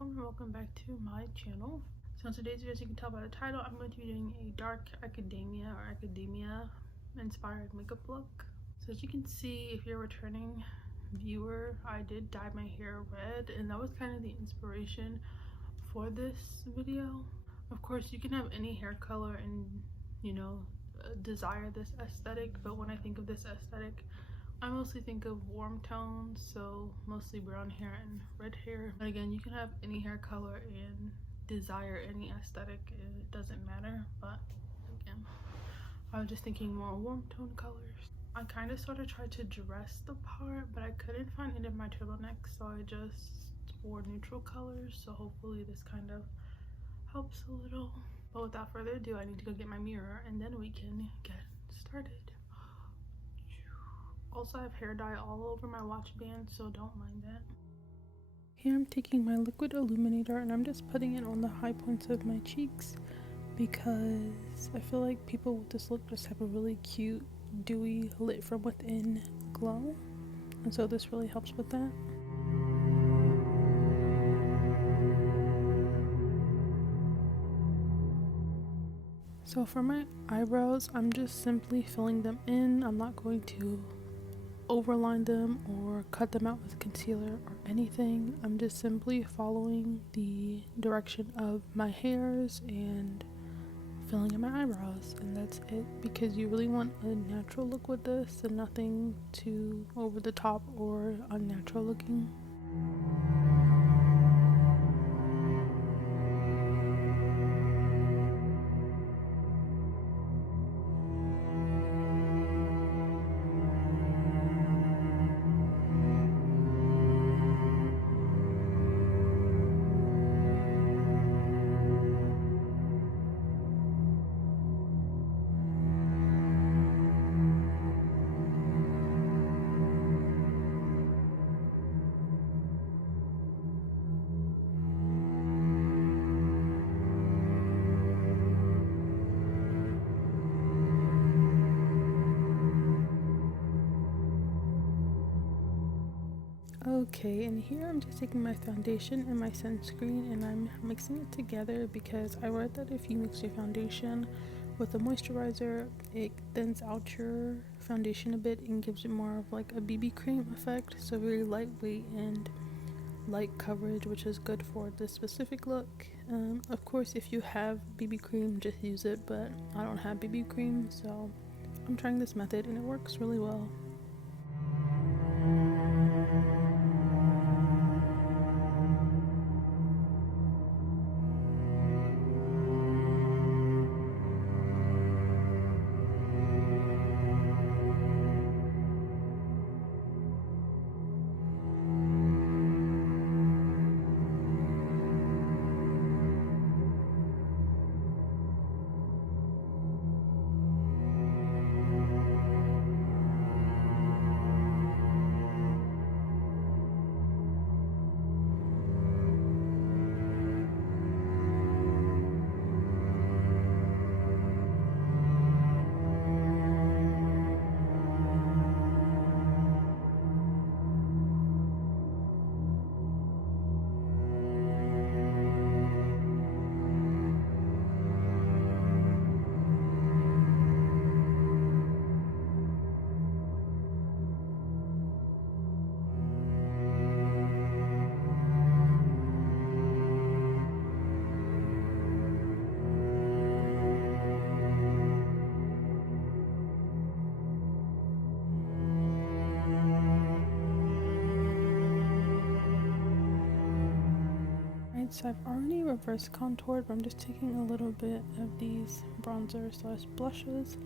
welcome back to my channel. So in today's video, as you can tell by the title, I'm going to be doing a dark academia inspired makeup look. So as you can see, if you're a returning viewer, I did dye my hair red, and that was kind of the inspiration for this video. Of course, you can have any hair color and desire this aesthetic, but when I think of this aesthetic, I mostly think of warm tones, so mostly brown hair and red hair. But again, you can have any hair color and desire any aesthetic, it doesn't matter. But again, I was just thinking more warm tone colors. I kind of sort of tried to dress the part, but I couldn't find any of my turtlenecks, so I just wore neutral colors. So hopefully this kind of helps a little. But without further ado, I need to go get my mirror and then we can get started. Also, I have hair dye all over my watch band, so don't mind that. Here I'm taking my liquid illuminator and I'm just putting it on the high points of my cheeks because I feel like people with this look just have a really cute, dewy, lit from within glow. And so this really helps with that. So for my eyebrows, I'm just simply filling them in. I'm not going to overline them or cut them out with concealer or anything. I'm just simply following the direction of my hairs and filling in my eyebrows, and that's it, because you really want a natural look with this and nothing too over the top or unnatural looking. Okay, and here I'm just taking my foundation and my sunscreen and I'm mixing it together because I read that if you mix your foundation with a moisturizer, it thins out your foundation a bit and gives it more of like a BB cream effect. So very lightweight and light coverage, which is good for this specific look. Of course, if you have BB cream, just use it, but I don't have BB cream, so I'm trying this method and it works really well. So I've already reverse contoured, but I'm just taking a little bit of these bronzer / blushes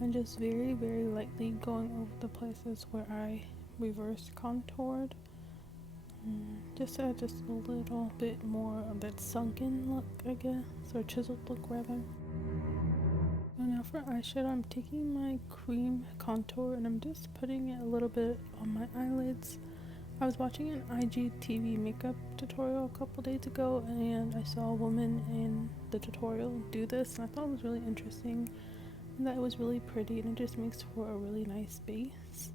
and just very lightly going over the places where I reverse contoured, just to add just a little bit more of that sunken look, I guess, or chiseled look rather. And now for eyeshadow, I'm taking my cream contour and I'm just putting it a little bit on my eyelids. I was watching an IGTV makeup tutorial a couple days ago and I saw a woman in the tutorial do this, and I thought it was really interesting and that it was really pretty and it just makes for a really nice base.